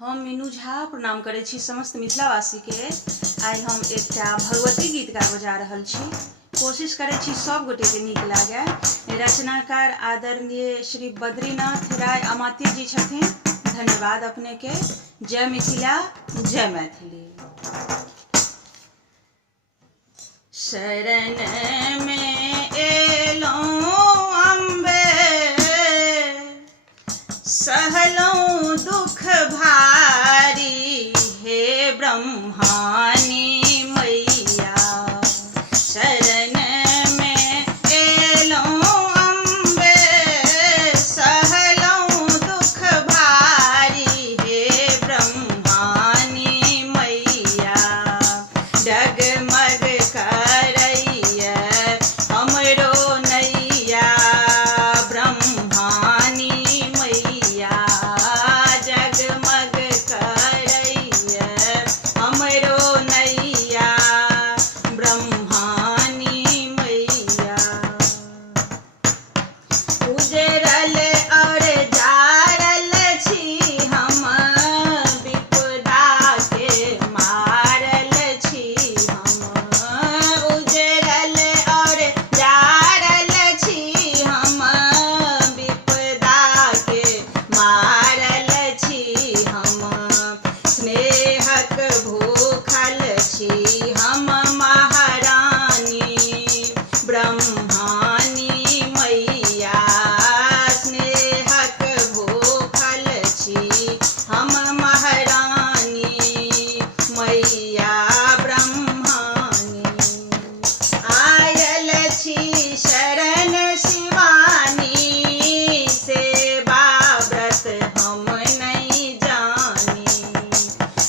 हम मीनू झा प्रणाम करै छी समस्त मिथिलावासी के। आइ हम एकटा भगवती गीत गाबऽ जा रहल छी। कोशिश करै छी सब गोटे के नीक लागे। रचनाकार आदरणीय श्री बद्रीनाथ राय अमात्य जी छथिन। धन्यवाद अपने के। जय मिथिला, जय मैथिली। शरण में एलौं अम्बे, सहलौं दुख भारी, हे ब्रह्मानी मैया। शरण में एलौं अम्बे, सहलौं दुख भारी, हे ब्रह्मानी मैया। डगमग करैया हमरो नैया, ब्रह्मानी मैया। जगमग करैया हमरो नैया, ब्रह्मानी मैया। उजरल और जारल छी हम, विपदा के मारल छी हम। उजरल और जारल छी हम, विपदा के मारल छी हम। स्नेहक भूखल छी हम महारानी, ब्रह्मानी मैया। स्नेहक भूखल छी हम महारानी मैया, ब्रह्मानी। आयल छी शरण शिवानी, सेवा व्रत हम नहीं जानी।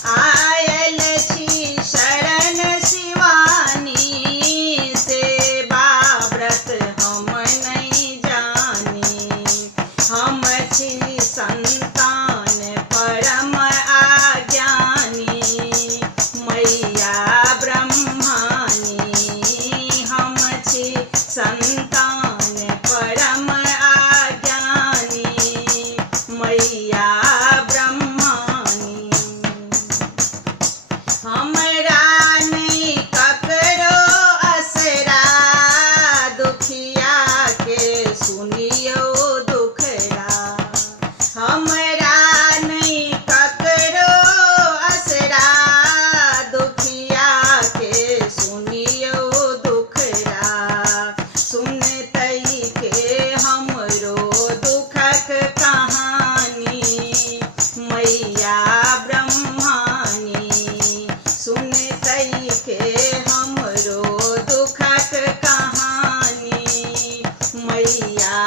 आयल छी शरण शिवानी, सेवा व्रत हम नहीं जानी। हम छी संतान परम आज्ञानी, मैया ब्रह्मानी। हम छी संतान परम आज्ञानी, मैया ब्रह्मानी। हमरा नहीं ककरो असरा, दुखिया के सुनियो दुखरा। हमरा नहीं ककरो असरा, दुखिया के सुनियो दुखरा। सुनतै के हमरो दुखक कहानी, मैया ब्रह्मानी। सुनतै के हमरो दुखक कहानी, मैया